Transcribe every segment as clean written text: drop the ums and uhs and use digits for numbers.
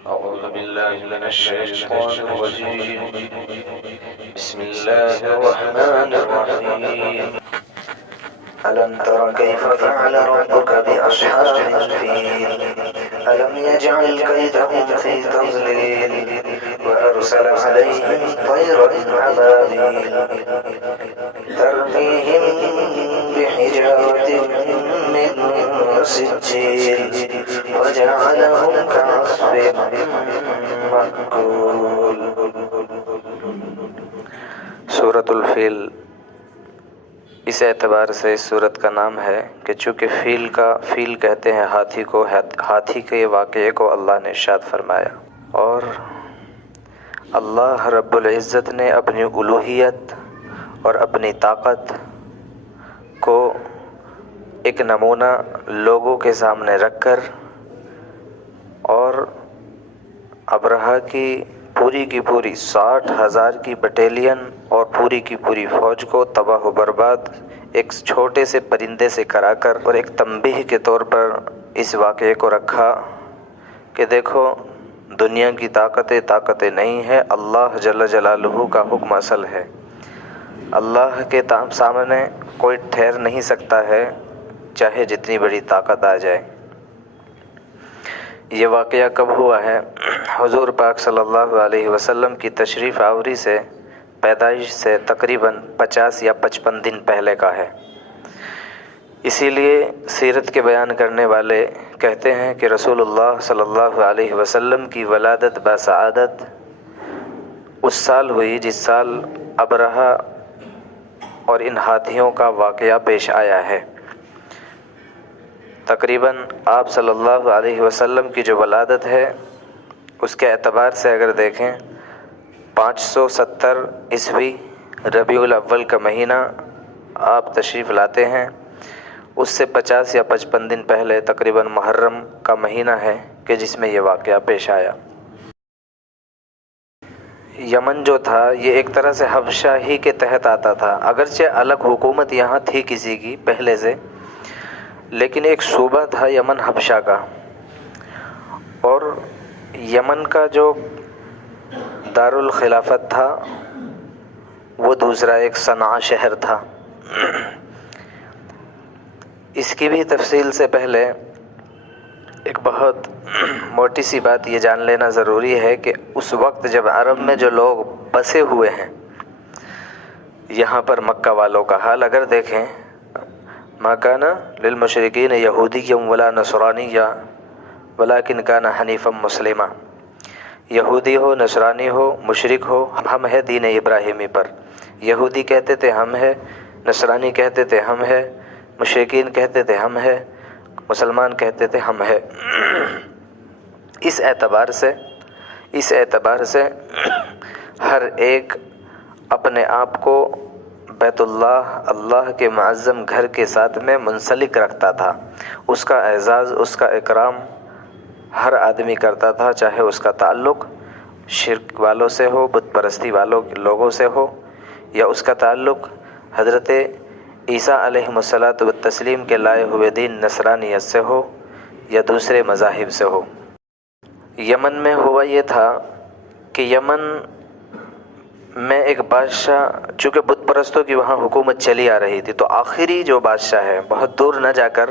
أعوذ بالله من الشيطان الرجيم. بسم الله الرحمن الرحيم. ألم تر كيف فعل ربك بأصحاب الفيل ألم يجعل كيدهم في تضليل وأرسل عليهم طيرا أبابيل ترميهم بحجارة من سجيل وجعلهم كعصف مأكول. سورۃ الفیل اس اعتبار سے اس سورت کا نام ہے کہ چونکہ فیل کہتے ہیں ہاتھی کو، ہاتھی کے واقعے کو اللہ نے ارشاد فرمایا، اور اللہ رب العزت نے اپنی الوہیت اور اپنی طاقت کو ایک نمونہ لوگوں کے سامنے رکھ کر اور ابرہہ کی پوری 60,000 کی بٹالین اور پوری کی پوری فوج کو تباہ و برباد ایک چھوٹے سے پرندے سے کرا کر اور ایک تنبیہ کے طور پر اس واقعے کو رکھا کہ دیکھو دنیا کی طاقتیں نہیں ہیں، اللہ جل جلالہ کا حکم اصل ہے، اللہ کے سامنے کوئی ٹھہر نہیں سکتا ہے چاہے جتنی بڑی طاقت آ جائے۔ یہ واقعہ کب ہوا ہے؟ حضور پاک صلی اللہ علیہ وسلم کی تشریف آوری سے پیدائش سے تقریباً 50 یا 55 دن پہلے کا ہے۔ اسی لیے سیرت کے بیان کرنے والے کہتے ہیں کہ رسول اللہ صلی اللہ علیہ وسلم کی ولادت بسعادت اس سال ہوئی جس سال ابرہہ اور ان ہاتھیوں کا واقعہ پیش آیا ہے۔ تقریباً آپ صلی اللہ علیہ وسلم کی جو ولادت ہے اس کے اعتبار سے اگر دیکھیں 570 عیسوی ربیع الاول کا مہینہ آپ تشریف لاتے ہیں، اس سے 50 یا 55 دن پہلے تقریباً محرم کا مہینہ ہے کہ جس میں یہ واقعہ پیش آیا۔ یمن جو تھا یہ ایک طرح سے حبشہ ہی کے تحت آتا تھا، اگرچہ الگ حکومت یہاں تھی کسی کی پہلے سے، لیکن ایک صوبہ تھا یمن حبشہ کا، اور یمن کا جو دارالخلافت تھا وہ دوسرا ایک صنعاء شہر تھا۔ اس کی بھی تفصیل سے پہلے ایک بہت موٹی سی بات یہ جان لینا ضروری ہے کہ اس وقت جب عرب میں جو لوگ بسے ہوئے ہیں، یہاں پر مکہ والوں کا حال اگر دیکھیں، ما کان للمشرکین یہودی ولا نصرانی ولکن کان حنیفا مسلما، یہودی ہو، نصرانی ہو، مشرک ہو، ہم ہے دین ابراہیمی پر۔ یہودی کہتے تھے ہم ہے، نصرانی کہتے تھے ہم ہے، مشرکین کہتے تھے ہم ہے، مسلمان کہتے تھے ہم ہے۔ اس اعتبار سے ہر ایک اپنے آپ کو بیت اللہ کے معظم گھر کے ساتھ میں منسلک رکھتا تھا، اس کا اعزاز، اس کا اکرام ہر آدمی کرتا تھا، چاہے اس کا تعلق شرک والوں سے ہو، بت پرستی والوں لوگوں سے ہو، یا اس کا تعلق حضرت عیسیٰ علیہ الصلاۃ والتسلیم کے لائے ہوئے دین نصرانیت سے ہو یا دوسرے مذاہب سے ہو۔ یمن میں ہوا یہ تھا کہ یمن میں ایک بادشاہ، چونکہ بت پرستوں کی وہاں حکومت چلی آ رہی تھی، تو آخری جو بادشاہ ہے، بہت دور نہ جا کر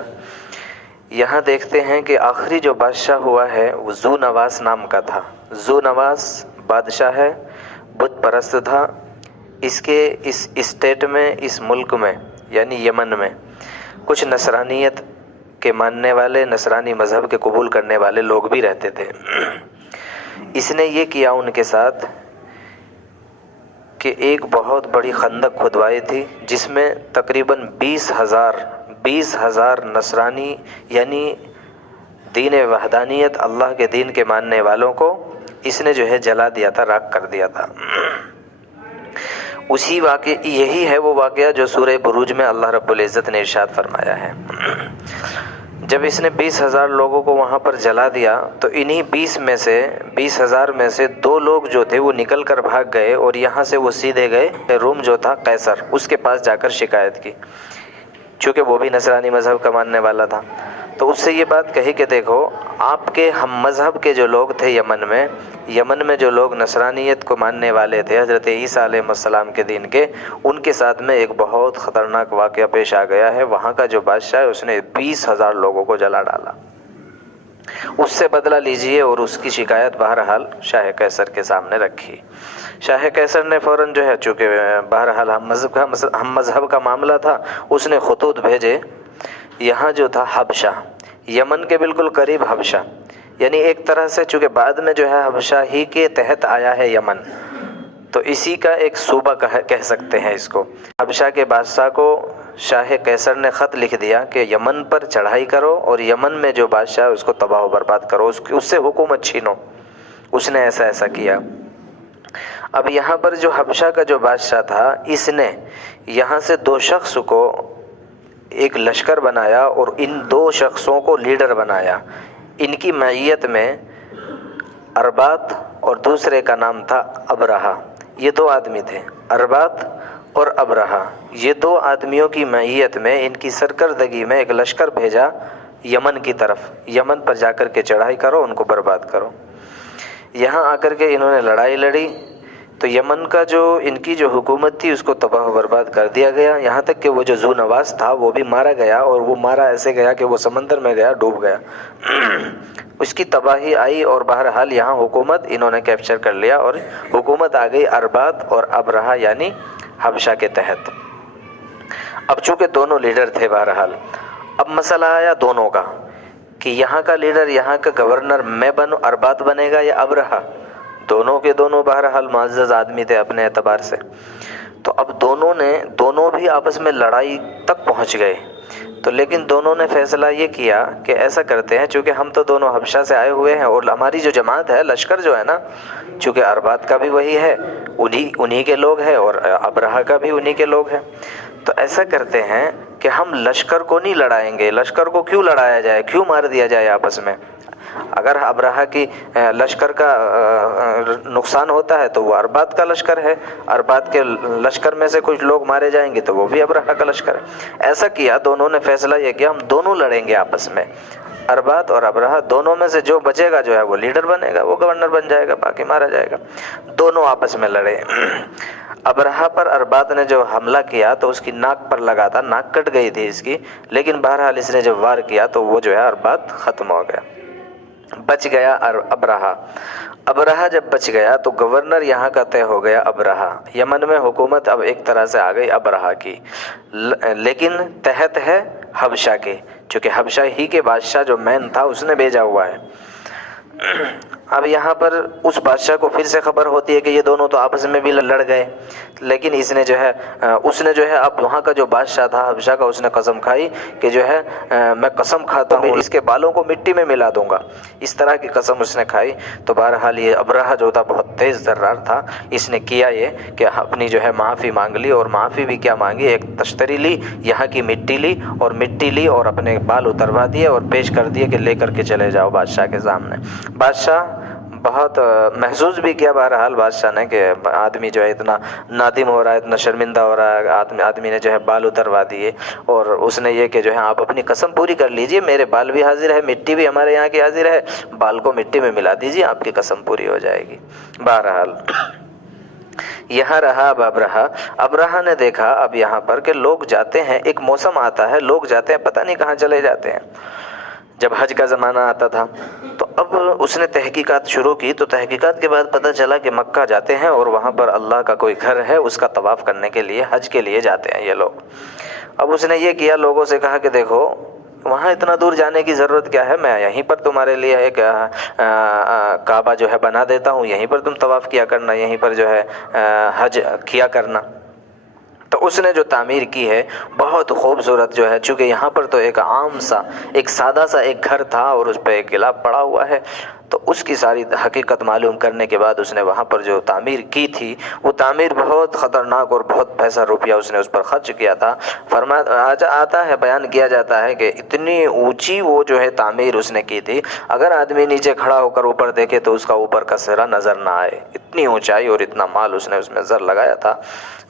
یہاں دیکھتے ہیں کہ آخری جو بادشاہ ہوا ہے وہ ذو نواس نام کا تھا۔ ذو نواس بادشاہ ہے، بت پرست تھا۔ اس کے اس اسٹیٹ میں، اس ملک میں یعنی یمن میں کچھ نصرانیت کے ماننے والے، نصرانی مذہب کے قبول کرنے والے لوگ بھی رہتے تھے۔ اس نے یہ کیا ان کے ساتھ کہ ایک بہت بڑی خندق کھدوائی تھی جس میں تقریباً 20,000 نصرانی یعنی دین وحدانیت، اللہ کے دین کے ماننے والوں کو اس نے جو ہے جلا دیا تھا، راکھ کر دیا تھا۔ یہی ہے وہ واقعہ جو سورہ بروج میں اللہ رب العزت نے ارشاد فرمایا ہے۔ جب اس نے 20,000 لوگوں کو وہاں پر جلا دیا تو انہی 20,000 میں سے 2 لوگ جو تھے وہ نکل کر بھاگ گئے، اور یہاں سے وہ سیدھے گئے روم جو تھا قیصر، اس کے پاس جا کر شکایت کی، چونکہ وہ بھی نصرانی مذہب کا ماننے والا تھا۔ تو اس سے یہ بات کہی کہ دیکھو آپ کے ہم مذہب کے جو لوگ تھے یمن میں جو لوگ نصرانیت کو ماننے والے تھے حضرت عیسیٰ علیہ السلام کے دین کے، ان کے ساتھ میں ایک بہت خطرناک واقعہ پیش آ گیا ہے۔ وہاں کا جو بادشاہ ہے اس نے 20,000 لوگوں کو جلا ڈالا۔ اس سے بدلہ لیجئے، اور اس کی شکایت بہرحال شاہ قیصر کے سامنے رکھی۔ شاہ قیصر نے فوراً جو ہے، چونکہ بہرحال ہم مذہب کا معاملہ تھا، اس نے خطوط بھیجے۔ یہاں جو تھا حبشہ، یمن کے بالکل قریب حبشہ، یعنی ایک طرح سے چونکہ بعد میں جو ہے حبشہ ہی کے تحت آیا ہے یمن، تو اسی کا ایک صوبہ کہہ سکتے ہیں اس کو۔ حبشہ کے بادشاہ کو شاہ قیصر نے خط لکھ دیا کہ یمن پر چڑھائی کرو اور یمن میں جو بادشاہ ہے اس کو تباہ و برباد کرو، اس سے حکومت چھینو۔ اس نے ایسا کیا۔ اب یہاں پر جو حبشہ کا جو بادشاہ تھا، اس نے یہاں سے 2 شخص کو ایک لشکر بنایا اور ان 2 شخصوں کو لیڈر بنایا۔ ان کی معیت میں اربات اور دوسرے کا نام تھا ابرہہ۔ یہ 2 آدمی تھے، اربات اور ابرہہ۔ یہ 2 آدمیوں کی معیت میں، ان کی سرکردگی میں ایک لشکر بھیجا یمن کی طرف، یمن پر جا کر کے چڑھائی کرو، ان کو برباد کرو۔ یہاں آ کر کے انہوں نے لڑائی لڑی تو یمن کا جو ان کی جو حکومت تھی اس کو تباہ و برباد کر دیا گیا، یہاں تک کہ وہ جو ذو نواس تھا وہ بھی مارا گیا، اور وہ مارا ایسے گیا کہ وہ سمندر میں گیا، ڈوب گیا۔ اس کی تباہی آئی، اور بہرحال یہاں حکومت انہوں نے کیپچر کر لیا، اور حکومت آ گئی اربات اور ابرہہ یعنی حبشہ کے تحت۔ اب چونکہ دونوں لیڈر تھے، بہرحال اب مسئلہ آیا دونوں کا کہ یہاں کا لیڈر، یہاں کا گورنر میں بنوں، اربات بنے گا یا ابرہہ؟ دونوں کے دونوں بہرحال معزز آدمی تھے اپنے اعتبار سے۔ تو اب دونوں بھی آپس میں لڑائی تک پہنچ گئے۔ تو لیکن دونوں نے فیصلہ یہ کیا کہ ایسا کرتے ہیں، چونکہ ہم تو دونوں حبشہ سے آئے ہوئے ہیں، اور ہماری جو جماعت ہے، لشکر جو ہے نا، چونکہ اربات کا بھی وہی ہے، انہی کے لوگ ہیں، اور ابرہہ کا بھی انہی کے لوگ ہیں، تو ایسا کرتے ہیں کہ ہم لشکر کو نہیں لڑائیں گے۔ لشکر کو کیوں لڑایا جائے، کیوں مار دیا جائے آپس میں؟ اگر ابرہہ کی لشکر کا نقصان ہوتا ہے تو وہ اربات کا لشکر ہے، اربات کے لشکر میں سے کچھ لوگ مارے جائیں گے تو وہ بھی ابرہہ کا لشکر ہے۔ ایسا کیا، دونوں نے فیصلہ یہ کیا ہم دونوں لڑیں گے آپس میں، اربات اور ابرہہ دونوں میں سے جو بچے گا جو ہے وہ لیڈر بنے گا، وہ گورنر بن جائے گا، باقی مارا جائے گا۔ دونوں آپس میں لڑے۔ ابرہہ پر اربات نے جو حملہ کیا تو اس کی ناک پر لگا تھا، ناک کٹ گئی تھی اس کی، لیکن بہرحال اس نے جب وار کیا تو وہ جو ہے اربات ختم ہو گیا، بچ گیا ابرہہ۔ ابرہہ جب بچ گیا تو گورنر یہاں کا طے ہو گیا ابرہہ۔ یمن میں حکومت اب ایک طرح سے آ گئی ابرہہ کی، لیکن تحت ہے حبشہ کے، چونکہ حبشہ ہی کے بادشاہ جو مین تھا اس نے بھیجا ہوا ہے۔ اب یہاں پر اس بادشاہ کو پھر سے خبر ہوتی ہے کہ یہ دونوں تو آپس میں بھی لڑ گئے، لیکن اس نے جو ہے اب وہاں کا جو بادشاہ تھا حبشہ کا، اس نے قسم کھائی کہ جو ہے میں قسم کھاتا ہوں اس کے بالوں کو مٹی میں ملا دوں گا، اس طرح کی قسم اس نے کھائی۔ تو بہرحال یہ ابرہہ جو تھا بہت تیز ذرار تھا، اس نے کیا یہ کہ اپنی جو ہے معافی مانگ لی، اور معافی بھی کیا مانگی، ایک تشتری لی، یہاں کی مٹی لی اور اپنے بال اتروا دیے اور پیش کر دیے کہ لے کر کے چلے جاؤ بادشاہ کے سامنے۔ بادشاہ بہت محسوس بھی کیا بہرحال بادشاہ نے کہ آدمی جو ہے اتنا نادم ہو رہا ہے، اتنا شرمندہ ہو رہا ہے، آدمی نے جو ہے بال اتروا دیے، اور اس نے یہ کہ جو ہے آپ اپنی قسم پوری کر لیجئے، میرے بال بھی حاضر ہے، مٹی بھی ہمارے یہاں کی حاضر ہے، بال کو مٹی میں ملا دیجئے، آپ کی قسم پوری ہو جائے گی۔ بہرحال یہاں رہا اب ابرہہ نے دیکھا اب یہاں پر کہ لوگ جاتے ہیں، ایک موسم آتا ہے، لوگ جاتے ہیں پتہ نہیں کہاں چلے جاتے ہیں۔ جب حج کا زمانہ آتا تھا تو اب اس نے تحقیقات شروع کی، تو تحقیقات کے بعد پتہ چلا کہ مکہ جاتے ہیں اور وہاں پر اللہ کا کوئی گھر ہے، اس کا طواف کرنے کے لیے، حج کے لیے جاتے ہیں یہ لوگ۔ اب اس نے یہ کیا، لوگوں سے کہا کہ دیکھو وہاں اتنا دور جانے کی ضرورت کیا ہے، میں یہیں پر تمہارے لیے ایک کعبہ جو ہے بنا دیتا ہوں، یہیں پر تم طواف کیا کرنا، یہیں پر جو ہے حج کیا کرنا۔ تو اس نے جو تعمیر کی ہے بہت خوبصورت جو ہے، چونکہ یہاں پر تو ایک عام سا ایک سادہ سا ایک گھر تھا اور اس پہ ایک قلعہ پڑا ہوا ہے، تو اس کی ساری حقیقت معلوم کرنے کے بعد اس نے وہاں پر جو تعمیر کی تھی وہ تعمیر بہت خطرناک اور بہت پیسہ روپیہ اس نے اس پر خرچ کیا تھا۔ آتا ہے، بیان کیا جاتا ہے کہ اتنی اونچی وہ جو ہے تعمیر اس نے کی تھی، اگر آدمی نیچے کھڑا ہو کر اوپر دیکھے تو اس کا اوپر کا سرا نظر نہ آئے، اتنی اونچائی اور اتنا مال اس نے اس میں زر لگایا تھا۔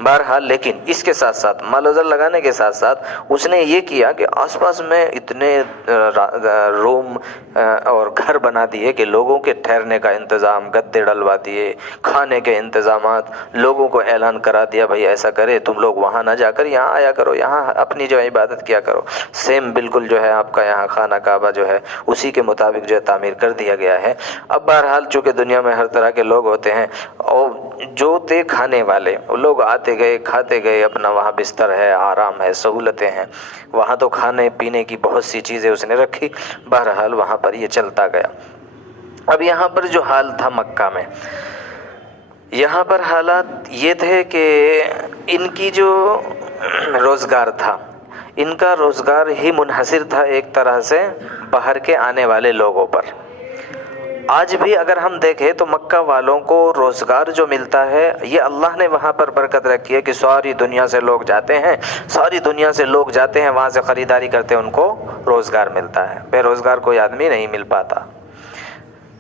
بہرحال لیکن اس کے ساتھ ساتھ مال و زر لگانے کے ساتھ ساتھ اس نے یہ کیا کہ آس پاس میں اتنے روم اور گھر بنا دیے کہ لوگوں کے ٹھہرنے کا انتظام، گدے ڈلوا دیے، کھانے کے انتظامات، لوگوں کو اعلان کرا دیا بھائی ایسا کرے تم لوگ وہاں نہ جا کر یہاں آیا کرو، یہاں اپنی جو عبادت کیا کرو، سیم بالکل جو ہے آپ کا یہاں خانہ کعبہ جو ہے اسی کے مطابق جو ہے تعمیر کر دیا گیا ہے۔ اب بہرحال چونکہ دنیا میں ہر طرح کے لوگ ہوتے ہیں اور جو تھے کھانے والے لوگ آتے گئے کھاتے گئے، اپنا وہاں بستر ہے، آرام ہے، سہولتیں ہیں، وہاں تو کھانے پینے کی بہت سی چیزیں اس نے رکھی۔ بہرحال وہاں پر یہ چلتا گیا۔ اب یہاں پر جو حال تھا مکہ میں، یہاں پر حالات یہ تھے کہ ان کی جو روزگار تھا، ان کا روزگار ہی منحصر تھا ایک طرح سے باہر کے آنے والے لوگوں پر۔ آج بھی اگر ہم دیکھیں تو مکہ والوں کو روزگار جو ملتا ہے، یہ اللہ نے وہاں پر برکت رکھی ہے کہ ساری دنیا سے لوگ جاتے ہیں، ساری دنیا سے لوگ جاتے ہیں، وہاں سے خریداری کرتے ہیں، ان کو روزگار ملتا ہے، بے روزگار کوئی آدمی نہیں مل پاتا۔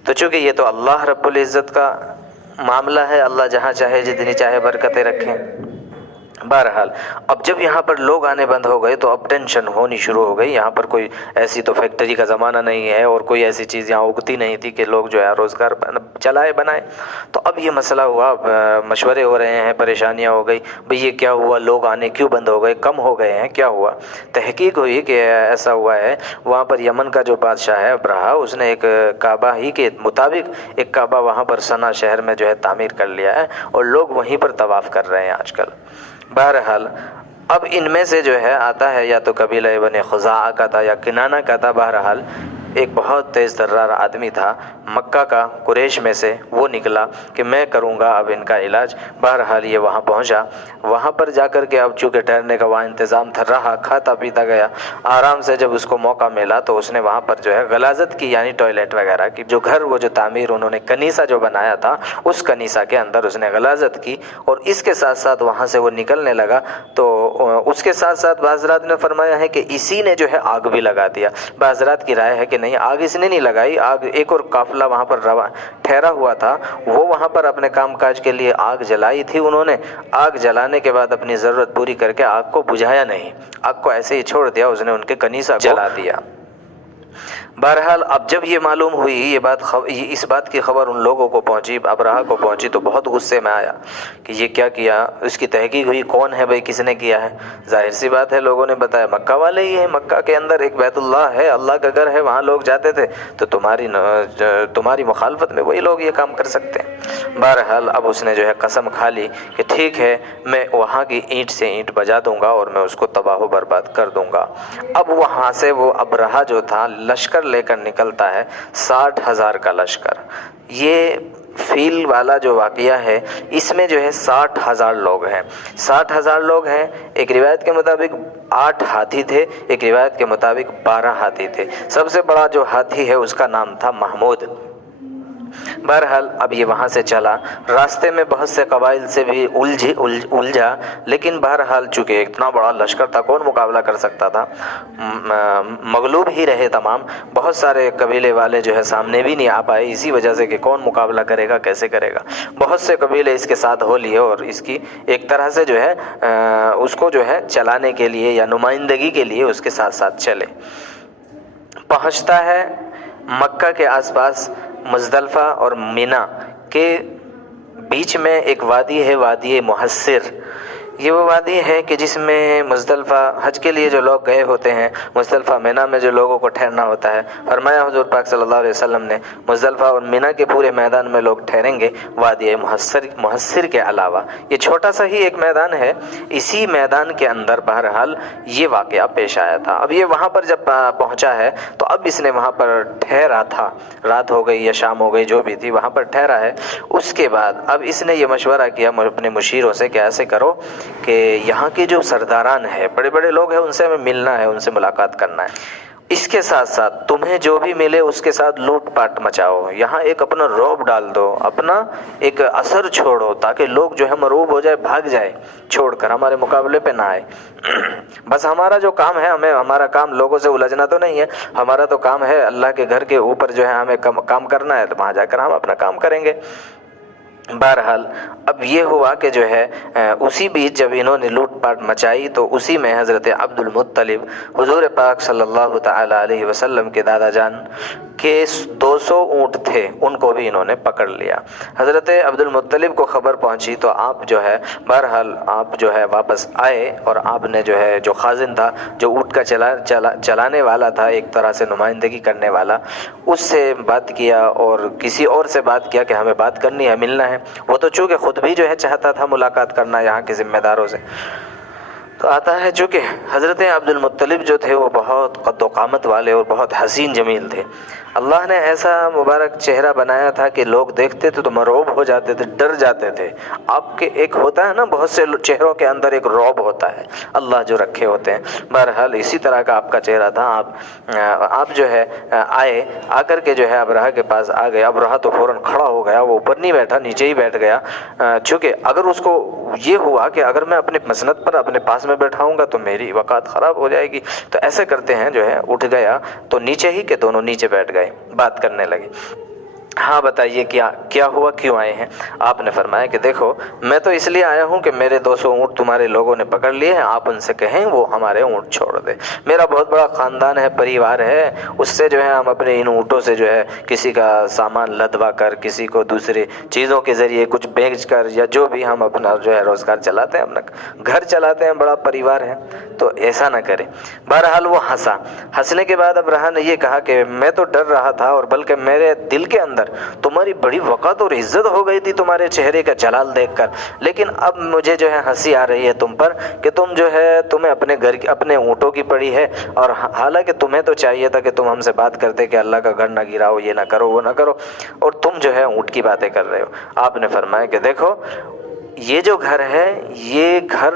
تو چونکہ یہ تو اللہ رب العزت کا معاملہ ہے، اللہ جہاں چاہے جتنی چاہے برکتیں رکھیں۔ بہرحال اب جب یہاں پر لوگ آنے بند ہو گئے تو اب ٹینشن ہونی شروع ہو گئی۔ یہاں پر کوئی ایسی تو فیکٹری کا زمانہ نہیں ہے اور کوئی ایسی چیز یہاں اگتی نہیں تھی کہ لوگ جو ہے روزگار چلائے بنائے۔ تو اب یہ مسئلہ ہوا، مشورے ہو رہے ہیں، پریشانیاں ہو گئی، بھئی یہ کیا ہوا، لوگ آنے کیوں بند ہو گئے، کم ہو گئے ہیں، کیا ہوا؟ تحقیق ہوئی کہ ایسا ہوا ہے، وہاں پر یمن کا جو بادشاہ ہے ابرہہ، اس نے ایک کعبہ ہی کے مطابق ایک کعبہ وہاں پر صنعا شہر میں جو ہے تعمیر کر لیا ہے اور لوگ وہیں پر طواف کر رہے ہیں آج کل۔ بہرحال اب ان میں سے جو ہے آتا ہے یا تو قبیلہ بنی خزاعہ کا تھا یا کنانہ کا تھا۔ بہرحال ایک بہت تیز ترار آدمی تھا مکہ کا، قریش میں سے، وہ نکلا کہ میں کروں گا اب ان کا علاج۔ بہرحال یہ وہاں پہنچا، وہاں پر جا کر کے اب چونکہ ٹھہرنے کا وہاں انتظام تھا، رہا، کھاتا پیتا گیا آرام سے۔ جب اس کو موقع ملا تو اس نے وہاں پر جو ہے غلاظت کی، یعنی ٹوائلٹ وغیرہ کی، جو گھر وہ جو تعمیر انہوں نے کنیسہ جو بنایا تھا اس کنیسہ کے اندر اس نے غلاظت کی، اور اس کے ساتھ ساتھ وہاں سے وہ نکلنے لگا تو اس کے ساتھ ساتھ بعض حضرات نے فرمایا ہے کہ اسی نے جو ہے آگ بھی لگا دیا۔ بعض حضرات کی رائے ہے کہ نہیں، آگ اس نے نہیں لگائی، آگ ایک اور قافلہ وہاں پر ٹھہرا ہوا تھا، وہ وہاں پر اپنے کام کاج کے لیے آگ جلائی تھی انہوں نے۔ آگ جلانے کے بعد اپنی ضرورت پوری کر کے آگ کو بجھایا نہیں، آگ کو ایسے ہی چھوڑ دیا، اس نے ان کے کنیسہ کو جلا دیا۔ بہرحال اب جب یہ معلوم ہوئی اس بات کی خبر ان لوگوں کو پہنچی، ابرہہ کو پہنچی، تو بہت غصے میں آیا کہ یہ کیا کیا۔ اس کی تحقیق ہوئی کون ہے بھائی، کس نے کیا ہے؟ ظاہر سی بات ہے لوگوں نے بتایا مکہ والے ہی ہیں، مکہ کے اندر ایک بیت اللہ ہے، اللہ کا گھر ہے، وہاں لوگ جاتے تھے، تو تمہاری مخالفت میں وہی لوگ یہ کام کر سکتے ہیں۔ بہرحال اب اس نے جو ہے قسم کھا لی کہ ٹھیک ہے میں وہاں کی اینٹ سے اینٹ بجا دوں گا اور میں اس کو تباہ و برباد کر دوں گا۔ اب وہاں سے وہ ابرہہ جو تھا لشکر لے کر نکلتا ہے، 60,000 کا لشکر۔ یہ فیل والا جو واقعہ ہے اس میں جو ہے 60,000 لوگ ہیں، 60,000 لوگ ہیں۔ ایک روایت کے مطابق 8 ہاتھی تھے، ایک روایت کے مطابق 12 ہاتھی تھے۔ سب سے بڑا جو ہاتھی ہے اس کا نام تھا محمود۔ بہرحال اب یہ وہاں سے چلا، راستے میں بہت سے قبائل سے بھی الجھا، لیکن بہرحال چونکہ اتنا بڑا لشکر تھا کون مقابلہ کر سکتا تھا، مغلوب ہی رہے تمام۔ بہت سارے قبیلے والے جو ہے سامنے بھی نہیں آ پائے، اسی وجہ سے کہ کون مقابلہ کرے گا، کیسے کرے گا۔ بہت سے قبیلے اس کے ساتھ ہو لیے اور اس کی ایک طرح سے جو ہے اس کو جو ہے چلانے کے لیے یا نمائندگی کے لیے اس کے ساتھ ساتھ چلے۔ پہنچتا ہے مکہ کے آس پاس، مزدلفہ اور مینا کے بیچ میں ایک وادی ہے، وادی محصر۔ یہ وہ وادی ہے کہ جس میں مزدلفہ حج کے لیے جو لوگ گئے ہوتے ہیں، مزدلفہ مینا میں جو لوگوں کو ٹھہرنا ہوتا ہے، فرمایا حضور پاک صلی اللہ علیہ وسلم نے مزدلفہ اور مینا کے پورے میدان میں لوگ ٹھہریں گے، وادی محصر کے علاوہ۔ یہ چھوٹا سا ہی ایک میدان ہے، اسی میدان کے اندر بہرحال یہ واقعہ پیش آیا تھا۔ اب یہ وہاں پر جب پہنچا ہے تو اب اس نے وہاں پر ٹھہرا تھا، رات ہو گئی یا شام ہو گئی جو بھی تھی، وہاں پر ٹھہرا ہے۔ اس کے بعد اب اس نے یہ مشورہ کیا اپنے مشیروں سے کہ ایسے کرو کہ یہاں کے جو سرداران ہیں، بڑے بڑے لوگ ہیں، ان سے ہمیں ملنا ہے، ان سے ملاقات کرنا ہے۔ اس کے ساتھ ساتھ تمہیں جو بھی ملے اس کے ساتھ لوٹ پاٹ مچاؤ، یہاں ایک اپنا رعب ڈال دو، اپنا ایک اثر چھوڑو تاکہ لوگ جو ہے مرعوب ہو جائے، بھاگ جائے، چھوڑ کر ہمارے مقابلے پہ نہ آئے۔ بس ہمارا جو کام ہے، ہمارا کام لوگوں سے الجھنا تو نہیں ہے، ہمارا تو کام ہے اللہ کے گھر کے اوپر جو ہے ہمیں کام کرنا ہے، تو وہاں جا کر ہم اپنا کام کریں گے۔ بہرحال اب یہ ہوا کہ جو ہے اسی بیچ جب انہوں نے لوٹ پاٹ مچائی تو اسی میں حضرت عبد المطلب حضور پاک صلی اللہ تعالی علیہ وسلم کے دادا جان کے 200 اونٹ تھے، ان کو بھی انہوں نے پکڑ لیا۔ حضرت عبد المطلب کو خبر پہنچی تو آپ جو ہے بہرحال آپ جو ہے واپس آئے، اور آپ نے جو ہے جو خازن تھا، جو اونٹ کا چلانے والا تھا، ایک طرح سے نمائندگی کرنے والا، اس سے بات کیا اور کسی اور سے بات کیا کہ ہمیں بات کرنی ہے، ملنا ہے۔ وہ تو چونکہ خود بھی جو ہے چاہتا تھا ملاقات کرنا یہاں کے ذمہ داروں سے، تو آتا ہے چونکہ حضرت عبد المطلب جو تھے وہ بہت قد و قامت والے اور بہت حسین جمیل تھے۔ اللہ نے ایسا مبارک چہرہ بنایا تھا کہ لوگ دیکھتے تھے تو مرعوب ہو جاتے تھے، ڈر جاتے تھے۔ آپ کے ایک ہوتا ہے نا، بہت سے چہروں کے اندر ایک رعب ہوتا ہے، اللہ جو رکھے ہوتے ہیں۔ بہرحال اسی طرح کا آپ کا چہرہ تھا۔ آپ جو ہے آئے، آ کر کے جو ہے ابرہہ کے پاس آ گئے۔ ابرہہ تو فوراً کھڑا ہو گیا، وہ اوپر نہیں بیٹھا، نیچے ہی بیٹھ گیا، چونکہ اگر اس کو یہ ہوا کہ اگر میں اپنے مسند پر اپنے پاس میں بیٹھاؤں گا تو میری وقت خراب ہو جائے گی، تو ایسے کرتے ہیں جو ہے اٹھ گیا تو نیچے ہی کے دونوں نیچے بیٹھ گئے، بات کرنے لگے۔ ہاں بتائیے کیا ہوا، کیوں آئے ہیں؟ آپ نے فرمایا کہ دیکھو میں تو اس لیے آیا ہوں کہ میرے 200 اونٹ تمہارے لوگوں نے پکڑ لیے ہیں، آپ ان سے کہیں وہ ہمارے اونٹ چھوڑ دے۔ میرا بہت بڑا خاندان ہے، پریوار ہے، اس سے جو ہے ہم اپنے ان اونٹوں سے جو ہے کسی کا سامان لدوا کر، کسی کو دوسری چیزوں کے ذریعے کچھ بیچ کر، یا جو بھی ہم اپنا جو ہے روزگار چلاتے ہیں، اپنا گھر چلاتے ہیں، بڑا پریوار ہے، تو ایسا نہ کرے۔ بہرحال وہ ہنسا۔ ہنسنے کے بعد ابرہہ نے یہ کہا کہ میں تو ڈر رہا تھا، اور بلکہ میرے دل کے اندر تمہاری بڑی وقت اور عزت ہو گئی تھی تمہارے چہرے کا جلال دیکھ کر، لیکن اب مجھے جو ہے ہنسی آ رہی ہے تم پر کہ تم جو ہے تمہیں اپنے گھر اپنے اونٹوں کی پڑی ہے، اور حالانکہ تمہیں تو چاہیے تھا کہ تم ہم سے بات کرتے کہ اللہ کا گھر نہ گراؤ، یہ نہ کرو، وہ نہ کرو، اور تم جو ہے اونٹ کی باتیں کر رہے ہو۔ آپ نے فرمایا کہ دیکھو یہ جو گھر ہے، یہ گھر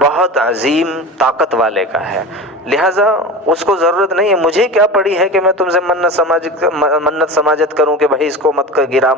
بہت عظیم طاقت والے کا ہے، لہٰذا اس کو ضرورت نہیں ہے، مجھے کیا پڑی ہے کہ میں تم سے منت سماجت کروں کہ بھائی اس کو مت گرا،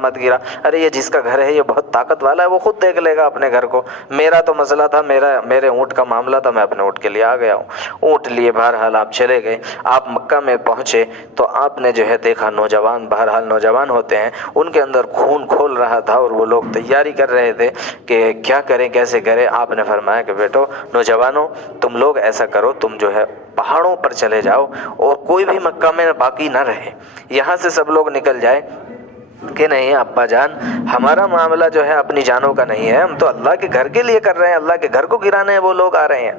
ارے یہ جس کا گھر ہے یہ بہت طاقت والا ہے، وہ خود دیکھ لے گا اپنے گھر کو، میرا تو مسئلہ تھا، میرے اونٹ کا معاملہ تھا، میں اپنے اونٹ کے لیے آ گیا ہوں۔ اونٹ لیے بہرحال آپ چلے گئے۔ آپ مکہ میں پہنچے تو آپ نے جو ہے دیکھا نوجوان، بہرحال نوجوان ہوتے ہیں، ان کے اندر خون کھول رہا تھا، اور وہ لوگ تیاری کر رہے تھے کہ کیا کریں، کیسے کریں۔ آپ نے فرمایا کہ بیٹو نوجوانوں، تم لوگ ایسا کرو، تم جو ہے پہاڑوں پر چلے جاؤ اور کوئی بھی مکہ میں باقی نہ رہے، یہاں سے سب لوگ نکل جائے کہ نہیں ابا جان ہمارا معاملہ جو ہے اپنی جانوں کا نہیں ہے، ہم تو اللہ کے گھر کے لیے کر رہے ہیں، اللہ کے گھر کو گرانے ہیں وہ لوگ آ رہے ہیں،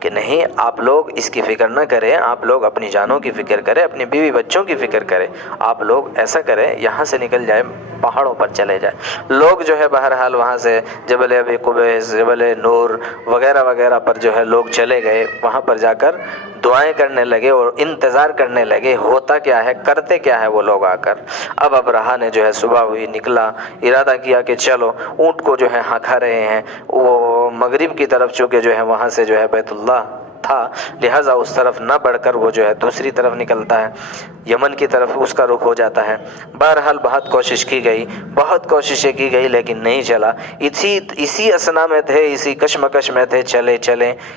کہ نہیں آپ لوگ اس کی فکر نہ کریں، آپ لوگ اپنی جانوں کی فکر کریں، اپنی بیوی بچوں کی فکر کریں، آپ لوگ ایسا کریں یہاں سے نکل جائیں، پہاڑوں پر چلے جائیں۔ لوگ جو ہے بہرحال وہاں سے جبل ابی قبیس، جبل نور وغیرہ وغیرہ پر جو ہے لوگ چلے گئے، وہاں پر جا کر دعائیں کرنے لگے اور انتظار کرنے لگے ہوتا کیا ہے، کرتے کیا ہے وہ لوگ آ کر۔ اب ابرہہ نے جو ہے صبح ہوئی، نکلا، ارادہ کیا کہ چلو اونٹ کو جو ہے ہانکھا رہے ہیں، وہ مغرب کی طرف چونکہ جو ہے وہاں سے جو ہے بیت اللہ تھا، لہٰذا اس طرف نہ بڑھ کر وہ جو ہے دوسری طرف نکلتا ہے، یمن کی طرف اس کا رخ ہو جاتا ہے۔ بہرحال بہت کوشش کی گئی، بہت کوششیں کی گئی، لیکن نہیں چلا۔ اسی اسنا میں تھے، اسی کشمکش میں تھے، چلیں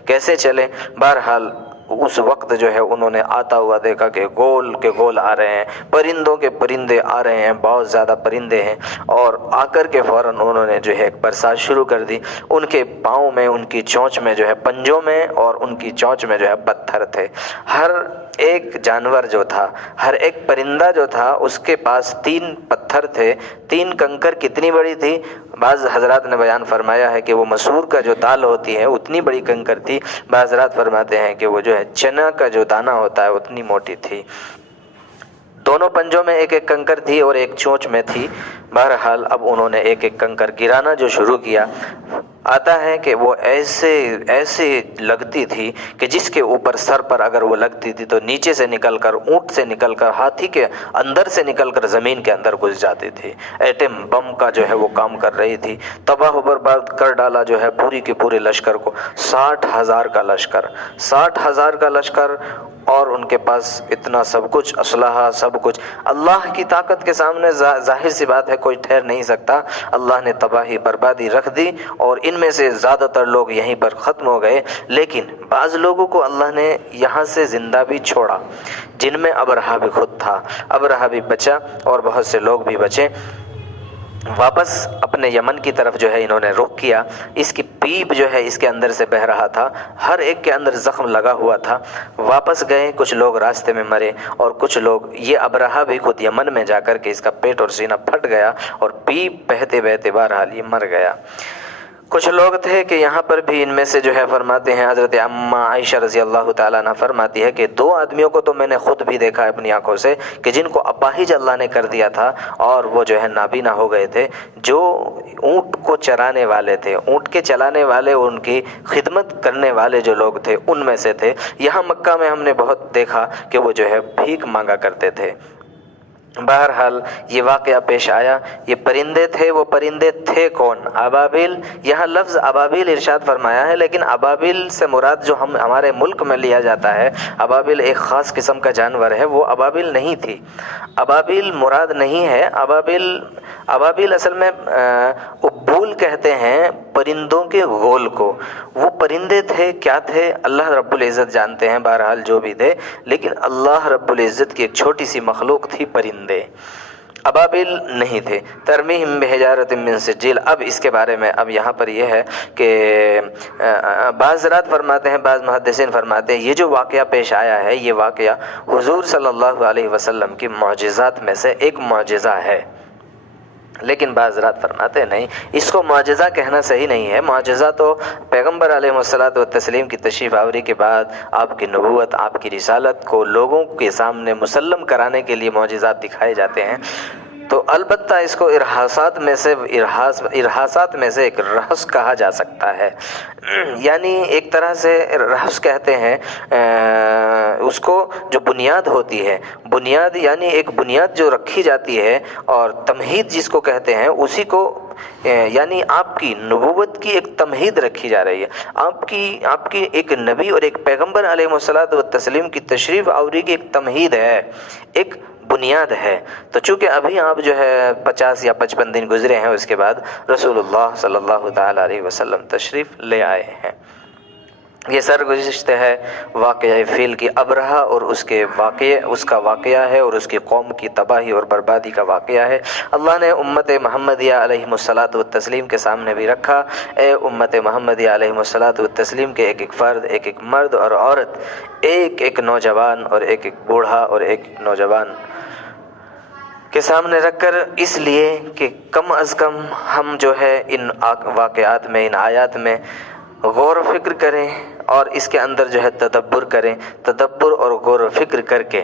کیسے چلیں۔ بہرحال اس وقت جو ہے انہوں نے آتا ہوا دیکھا کہ گول کے گول آ رہے ہیں، پرندوں کے پرندے آ رہے ہیں، بہت زیادہ پرندے ہیں، اور آ کر کے فوراً انہوں نے جو ہے ایک برسات شروع کر دی۔ ان کے پاؤں میں، ان کی چونچ میں جو ہے، پنجوں میں اور ان کی چونچ میں جو ہے پتھر تھے۔ ہر ایک جانور جو تھا، ہر ایک پرندہ جو تھا، اس کے پاس 3 پتھر تھے۔ 3 کنکر کتنی بڑی تھی؟ بعض حضرات نے بیان فرمایا ہے کہ وہ مسور کا جو دال ہوتی ہے اتنی بڑی کنکر تھی، بعض حضرات فرماتے ہیں کہ وہ جو ہے چنا کا جو دانہ ہوتا ہے اتنی موٹی تھی۔ دونوں پنجوں میں ایک ایک کنکر تھی اور ایک چونچ میں تھی۔ بہرحال اب انہوں نے ایک ایک کنکر گرانا جو شروع کیا، آتا ہے کہ وہ ایسے لگتی تھی کہ جس کے اوپر سر پر اگر وہ لگتی تھی تو نیچے سے نکل کر، اونٹ سے نکل کر، ہاتھی کے اندر سے نکل کر زمین کے اندر گھس جاتی تھی۔ ایٹم بم کا جو ہے وہ کام کر رہی تھی، تباہ و برباد کر ڈالا جو ہے پوری کے پورے لشکر کو۔ 60,000 کا لشکر، 60,000 کا لشکر اور ان کے پاس اتنا سب کچھ، اسلحہ سب کچھ، اللہ کی طاقت کے سامنے ظاہر سی بات ہے کوئی ٹھہر نہیں سکتا۔ اللہ نے تباہی بربادی رکھ دی اور ان میں سے زیادہ تر لوگ یہیں پر ختم ہو گئے، لیکن بعض لوگوں کو اللہ نے یہاں سے زندہ بھی چھوڑا، جن میں ابرہہ بھی خود تھا۔ ابرہہ بھی بچا اور بہت سے لوگ بھی بچے۔ واپس اپنے یمن کی طرف جو ہے انہوں نے رخ کیا۔ اس کی پیپ جو ہے اس کے اندر سے بہہ رہا تھا، ہر ایک کے اندر زخم لگا ہوا تھا۔ واپس گئے، کچھ لوگ راستے میں مرے اور کچھ لوگ، یہ ابرہہ بھی خود یمن میں جا کر کے اس کا پیٹ اور سینہ پھٹ گیا اور پیپ بہتے بہتے بہرحال یہ مر گیا۔ کچھ لوگ تھے کہ یہاں پر بھی ان میں سے جو ہے فرماتے ہیں، حضرت اماں عائشہ رضی اللہ تعالیٰ عنہ فرماتی ہے کہ 2 آدمیوں کو تو میں نے خود بھی دیکھا اپنی آنکھوں سے کہ جن کو اپاہج اللہ نے کر دیا تھا اور وہ جو ہے نابینا ہو گئے تھے، جو اونٹ کو چرانے والے تھے، اونٹ کے چلانے والے، ان کی خدمت کرنے والے جو لوگ تھے ان میں سے تھے۔ یہاں مکہ میں ہم نے بہت دیکھا کہ وہ جو ہے بھیک مانگا کرتے تھے۔ بہرحال یہ واقعہ پیش آیا۔ یہ پرندے تھے، وہ پرندے تھے کون؟ ابابیل۔ یہاں لفظ ابابیل ارشاد فرمایا ہے، لیکن ابابیل سے مراد جو ہمارے ملک میں لیا جاتا ہے، ابابیل ایک خاص قسم کا جانور ہے، وہ ابابیل نہیں تھی۔ ابابیل مراد نہیں ہے۔ ابابیل اصل میں ابول کہتے ہیں پرندوں کے غول کو۔ وہ پرندے تھے، کیا تھے اللہ رب العزت جانتے ہیں، بہرحال جو بھی تھے، لیکن اللہ رب العزت کی ایک چھوٹی سی مخلوق تھی پرندے، ابابیل نہیں تھے۔ ترمیہم بحجارۃ من سجیل۔ اب اس کے بارے میں اب یہاں پر یہ ہے کہ بعض حضرات فرماتے ہیں، بعض محدثین فرماتے ہیں، یہ جو واقعہ پیش آیا ہے، یہ واقعہ حضور صلی اللہ علیہ وسلم کی معجزات میں سے ایک معجزہ ہے، لیکن بعض حضرات فرماتے ہیں نہیں، اس کو معجزہ کہنا صحیح نہیں ہے۔ معجزہ تو پیغمبر علیہ الصلوۃ والتسلیم کی تشریف آوری کے بعد آپ کی نبوت، آپ کی رسالت کو لوگوں کے سامنے مسلم کرانے کے لیے معجزات دکھائے جاتے ہیں، تو البتہ اس کو ارہاسات میں سے ایک رہس کہا جا سکتا ہے، یعنی ایک طرح سے رہس کہتے ہیں اس کو جو بنیاد ہوتی ہے، بنیاد یعنی ایک بنیاد جو رکھی جاتی ہے، اور تمہید جس کو کہتے ہیں اسی کو، یعنی آپ کی نبوت کی ایک تمہید رکھی جا رہی ہے، آپ کی ایک نبی اور ایک پیغمبر علیہ الصلوۃ والتسلیم کی تشریف آوری کی ایک تمہید ہے، ایک بنیاد ہے۔ تو چونکہ ابھی آپ جو ہے 50 یا 55 دن گزرے ہیں، اس کے بعد رسول اللہ صلی اللہ تعالیٰ علیہ وسلم تشریف لے آئے ہیں۔ یہ سرگزشت ہے واقعہ فیل کی، ابرہہ اور اس کا واقعہ ہے اور اس کی قوم کی تباہی اور بربادی کا واقعہ ہے۔ اللہ نے امت محمدیہ علیہ الصلوۃ والتسلیم کے سامنے بھی رکھا، اے امت محمدیہ علیہ الصلوۃ والتسلیم کے ایک ایک فرد، ایک ایک مرد اور عورت، ایک ایک نوجوان اور ایک ایک بوڑھا اور ایک نوجوان کے سامنے رکھ کر، اس لیے کہ کم از کم ہم جو ہے ان واقعات میں، ان آیات میں غور و فکر کریں اور اس کے اندر جو ہے تدبر کریں، تدبر اور غور و فکر کر کے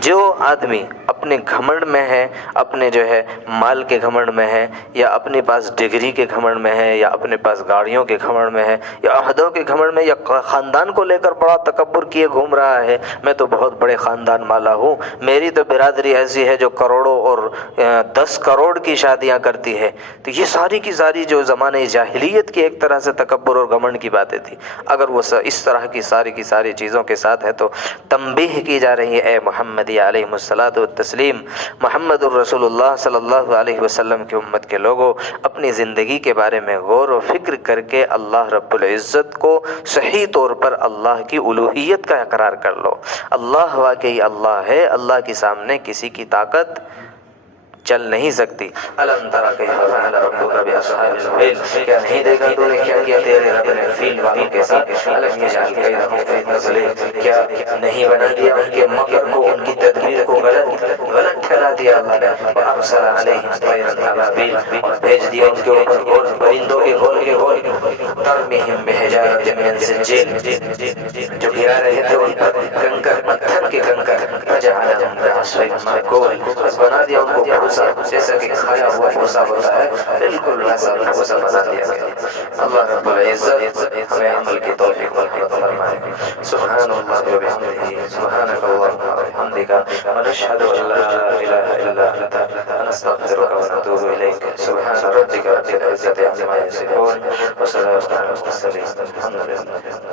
جو آدمی اپنے گھمنڈ میں ہے، اپنے جو ہے مال کے گھمنڈ میں ہے، یا اپنے پاس ڈگری کے گھمنڈ میں ہے، یا اپنے پاس گاڑیوں کے گھمنڈ میں ہے، یا عہدوں کے گھمنڈ میں، یا خاندان کو لے کر بڑا تکبر کیے گھوم رہا ہے، میں تو بہت بڑے خاندان والا ہوں، میری تو برادری ایسی ہے جو کروڑوں اور 10 کروڑ کی شادیاں کرتی ہے، تو یہ ساری کی ساری جو زمانے جاہلیت کی ایک طرح سے تکبر اور گھمنڈ کی باتیں تھی، اگر وہ اس طرح کی ساری چیزوں کے ساتھ ہے تو تنبیہ کی جا رہی ہے، اے محمد علیہ الصلوۃ والتسلیم، محمد الرسول اللہ صلی اللہ علیہ وسلم کی امت کے لوگوں، اپنی زندگی کے بارے میں غور و فکر کر کے اللہ رب العزت کو صحیح طور پر اللہ کی الوہیت کا اقرار کر لو۔ اللہ واقعی اللہ ہے، اللہ کے سامنے کسی کی طاقت چل نہیں سکتی۔ الم تر کیف فعل ربک باصحاب الفیل، کیا نہیں دیکھا تو نے کیا کیا تیرے رب نے فیل والوں کے ساتھ؟ الم یجعل کیدہم فی تضلیل، کیا نہیں بنا دیا ان کے مکر کو، ان کی تدبیر کو غلط ٹھہرا دیا اللہ نے۔ وارسل علیہم طیرا ابابیل، اور بھیج دیا ان کے اوپر گول، پرندوں کے گول ترمیہم بحجارۃ من سجیل، جو گرا رہے تھے ان پر کنکر، پتھر کے کنکر، فجعلہم کعصف مأکول، بس بنا دیا ان کو جیسا کہ کھایا ہوا بھوسا ہوتا ہے، بالکل ویسا بھوسا بنا دیا گیا۔ اللہ رب العزت ہمیں عمل کی توفیق فرمائے۔ سبحان اللہ و بحمدہ، سبحانک اللہم و بحمدک، ونشہد ان لا الہ الا انت، نستغفرک و نتوب الیک۔ سبحان ربک رب العزت عما یصفون، وسلام علی المرسلین، الحمد للہ۔